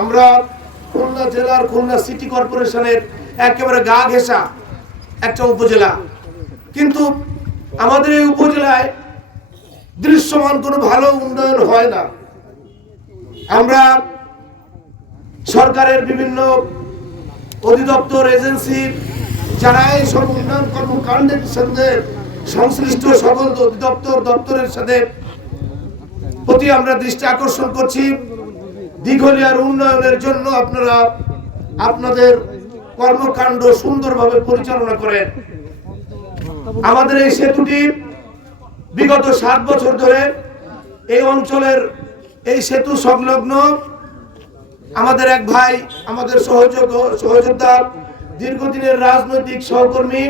আমরা খুলনা জেলার খুলনা সিটি কর্পোরেশনের একেবারে গা ঘেঁষা একটা উপজেলা। কিন্তু আমাদের এই উপজেলায় দৃশ্যমান কোনো ভালো উন্নয়ন হয় না। আমরা সরকারের বিভিন্ন অধিদপ্তর এজেন্সির যারা এই সব উন্নয়ন কর্মকাণ্ডের সাথে সংশ্লিষ্ট সকল অধিদপ্তর দপ্তরের সাথে প্রতি আমরা দৃষ্টি আকর্ষণ করছি। দীঘলিয়ার উন্নয়নের জন্য আপনারা আপনাদের কর্মকাণ্ড সুন্দরভাবে পরিচালনা করেন। আমাদের এই সেতুটি বিগত সাত বছর ধরে এই অঞ্চলের এই সেতু সংলগ্ন। আমাদের এক ভাই, আমাদের সহযোগ সহযোদ্ধা, দীর্ঘদিনের রাজনৈতিক সহকর্মী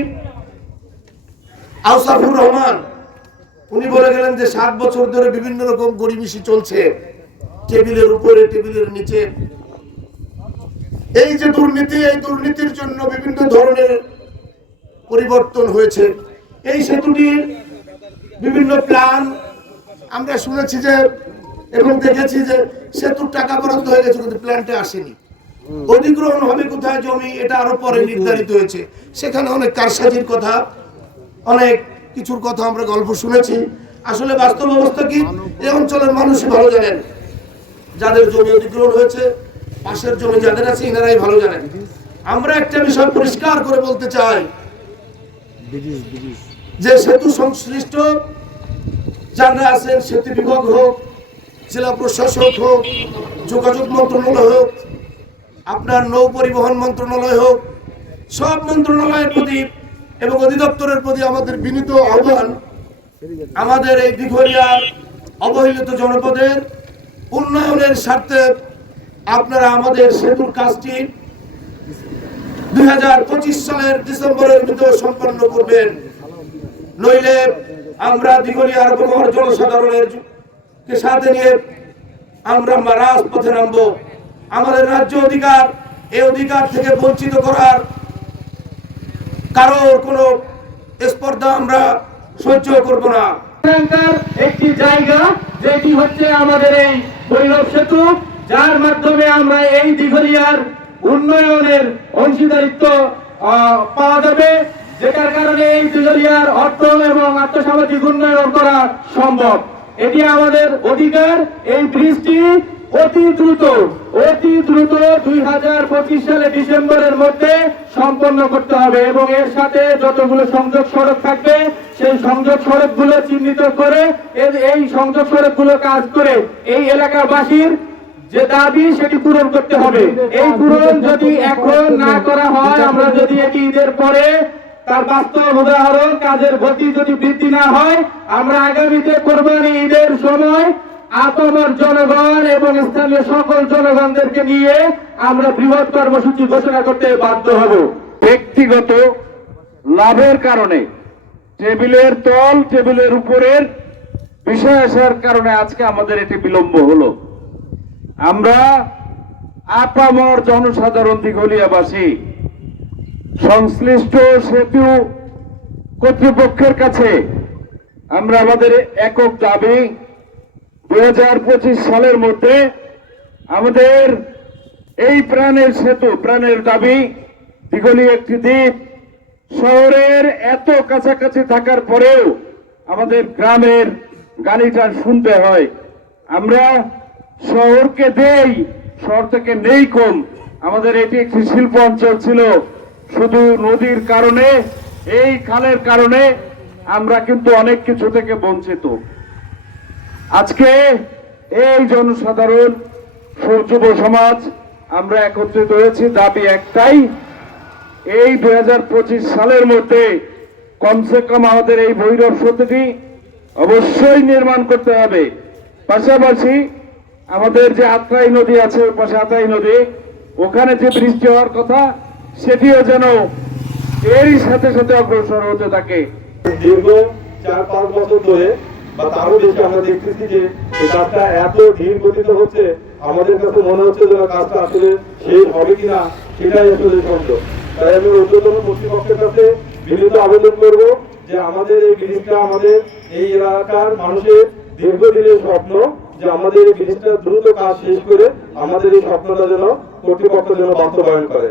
আউসাফুর রহমান, উনি বলে গেলেন যে সাত বছর ধরে বিভিন্ন রকম গরিমিশি চলছে। টেবিলের উপরে টেবিলের নিচে। এই যে দুর্নীতি এই দুর্নীতির জন্য বিভিন্ন ধরনের পরিবর্তন হয়েছে। এই সেতুটির বিভিন্ন প্ল্যান আমরা শুনেছি যে এবং দেখেছি যে সেতুর টাকা বরাদ্দ হয়ে গেছে কিন্তু প্ল্যানটা আসেনি। অধিগ্রহণ হবে কোথায় জমি এটা আরও পরে নির্ধারিত হয়েছে। সেখানে অনেক কারসাজির কথা অনেক কিছুর কথা আমরা গল্প শুনেছি। আসলে বাস্তব অবস্থা কি? এই অঞ্চলের মানুষই ভালো জানেন। যাদের জমি অধিগ্রহণ হয়েছে, পাশের জমি যাদের আছে, এনারাই ভালো জানেন। আমরা একটা বিষয় পরিষ্কার করে বলতে চাই। যে সেতু সংশ্লিষ্ট যারা আছেন, সেতু বিভাগ হোক, জেলা প্রশাসক হোক, যোগাযোগ মন্ত্রণালয় হোক, আপনার নৌ পরিবহন মন্ত্রণালয় হোক, সব মন্ত্রণালয়ের প্রতি এবং অধিদপ্তরের প্রতি আমাদের বিনীত আহ্বান, আমাদের এই দিঘরিয়ার অবহেলিত জনপদের উন্নয়নের স্বার্থে আপনারা আমাদের সেতুর কাজটি দুই সালের ডিসেম্বরের ভিতর সম্পন্ন করবেন। নইলে আমরা দিঘলিয়ার বহর জনসাধারণের সাথে নিয়ে আমরা রাজপথে নামবো। আমাদের রাজ্য অধিকার এই অধিকার থেকে বঞ্চিত করার কারোর কোনো স্পর্ধা আমরা সহ্য করব না। একটি জায়গা, যেটি হচ্ছে আমাদের এই ভৈরব সেতু, যার মাধ্যমে আমরা এই দিঘলিয়ার উন্নয়নের অংশীদারিত্ব পাওয়া যাবে, যেটার কারণে এই দিঘলিয়ার অর্থ এবং আর্থসামাজিক উন্নয়ন করা সম্ভব। এটি আমাদের অধিকার, এই ব্রিজটি অতি দ্রুত অতি দ্রুত দুই হাজার পঁচিশ সালে ডিসেম্বরের মধ্যে সম্পন্ন করতে হবে এবং এর সাথে যতগুলো সংযোগ সড়ক থাকবে, সেই সংযোগ সড়কগুলো চিহ্নিত করে এই সংযোগ সড়কগুলো কাজ করে এই এলাকাবাসীর যে দাবি সেটি পূরণ করতে হবে। এই পূরণ যদি এখন না করা হয়, আমরা যদি এটি ঈদের পরে তার বাস্তব উদাহরণ কাজের গতি যদি বৃদ্ধি না হয়, আমরা আগামীতে কোরবানি ঈদের সময় আপামর জনগণ এবং স্থানীয় সকল জনগণদেরকে নিয়ে আমরা বৃহৎ কর্মসূচি ঘোষণা করতে বাধ্য হব। ব্যক্তিগত লাভের কারণে টেবিলের তল, টেবিলের উপরের বিষয় আসার কারণে আজকে আমাদের এটি বিলম্ব হলো। আমরা আপামর জনসাধারণ দিঘলিয়াবাসী, সংশ্লিষ্ট সেতু কর্তৃপক্ষের কাছে আমরা আমাদের একক দাবি দু হাজার পঁচিশ সালের মধ্যে আমাদের এই প্রাণের সেতু, প্রাণের দাবি দিগলি একটি দ্বীপ, শহরের এত কাছাকাছি থাকার পরেও আমাদের গ্রামের গালিটা শুনতে হয়। আমরা শহরকে দেই, শহর থেকে নেই কম। আমাদের এটি একটি শিল্প অঞ্চল ছিল। শুধু নদীর কারণে, এই খালের কারণে আমরা কিন্তু অনেক কিছু থেকে বঞ্চিত। আজকে এই জনসাধারণ যুব সমাজ আমরা একত্রিত হয়েছি। দাবি একটাই, এই দু হাজার পঁচিশ সালের মধ্যে কমসে কম আমাদের এই ভৈরব সেতুটি অবশ্যই নির্মাণ করতে হবে। পাশাপাশি আমাদের যে আত্রাই নদী আছে পাশে আত্রাই নদী, ওখানে যে বৃষ্টি হওয়ার কথা, সেটিও যেন এরই সাথে সাথে অগ্রসর হতে থাকে। দীর্ঘ চার পাঁচ বছর ধরে বা তারও বেশি আমরা দেখতেছি যে এই কাজটা এত ধীর গতিতে হচ্ছে আমাদের কাছে মনে হচ্ছে যেন কাজটা আসলে শেষ হবে কিনা সেটাই আসলে সন্দেহ তাই আমি কর্তৃপক্ষের কাছে বিনীত আবেদন করব যে আমাদের এই ব্রিজটা আমাদের এই এলাকার মানুষের দীর্ঘদিনের স্বপ্ন যে আমাদের এই ব্রিজটা দ্রুত কাজ শেষ করে আমাদের এই স্বপ্নটা যেন কর্তৃপক্ষ যেন বাস্তবায়ন করে।